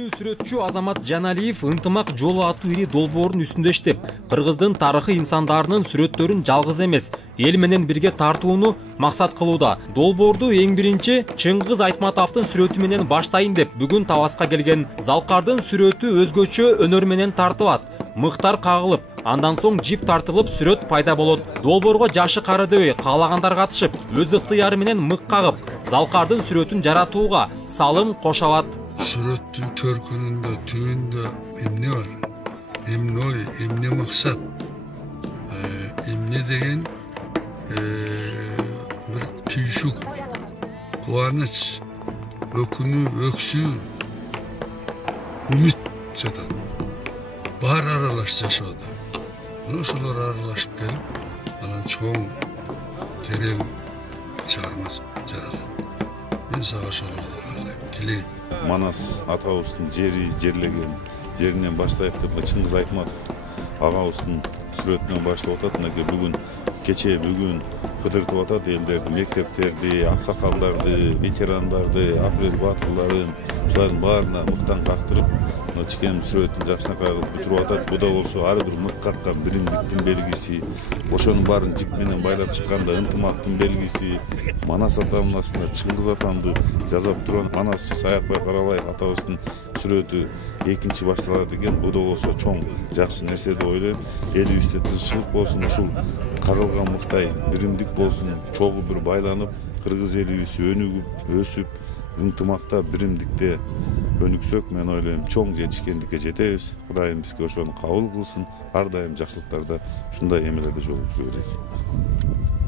Белгилүү сүрөтчү Азамат Жаналиев ынтымак жолу аттуу ири долбоордун үстүндө иштеп, Кыргыздын тарыхый инсандарынын сүрөттөрүн жалгыз эмес, эл менен бирге тартууну максат кылууда. Долбоорду эң биринчи Чыңгыз Айтматовдун сүрөтү менен баштайын деп бүгүн Табаска келген. Залкардын сүрөтү өзгөчө өнөр менен тартылат. Мыктар кагылып, андан соң жип тартылып сүрөт пайда болот. Долбоорго жашы кары дебей каалагандар катышып, өз ыктыяры менен мык кагып, Залкардын сүрөтүн жаратууга салым кошо алат. Сүрөттүн төркүнүндө, түбүндө эмне бар? Эмне ой, эмне максат? Эмне деген бир түйшүк, кубаныч, өкүнүү, өксүү, үмүт жатат. Бар аралаш жашоодо. Мына ошолор аралашып келип, анан чоң терең чыгарма жаралат. Мен сага ошолорду каалайм, тилейм. Манас атабыздын жерлеген жеринен баштайык деп Чыңгыз Айтматов агабыздын сүрөтүнөн баштап атат. Мынакей бүгүн кыдыртып атат элдерди, мектептерди, аксакалдарды, ветерандарды, апрель баатырларын, ушулардын баарына мыктан кактырып, чекем сүрөтүн жакшынакай кылып бүтүрүп атат. Бу да болсо ар бир мык каккан биримдиктин белгиси. Ошонун баарын жип менен байлап чыкканда ынтымактын белгиси. Манас атанын астында Чыңгыз атамды жазап турган Манасчы Саякбай Карабаев атабыздын сүрөтү экинчи башталат экен. Бу да болсо чоң жакшы нерсе деп ойлойм. Элибизде тынччылык болсун, ушул кагылган мыктай биримдик болсун, чогуу бир байланып, кыргыз элибиз өнүгүп, өсүп, ынтымакта, биримдикте өнүксөк, мен ойлойм, чоң жетишкендикке жетебиз. Кудайым бизге ошону кабыл кылсын. Ар дайым жакшылыктарда ушундай эмелерде жолугуп жүрө берейик.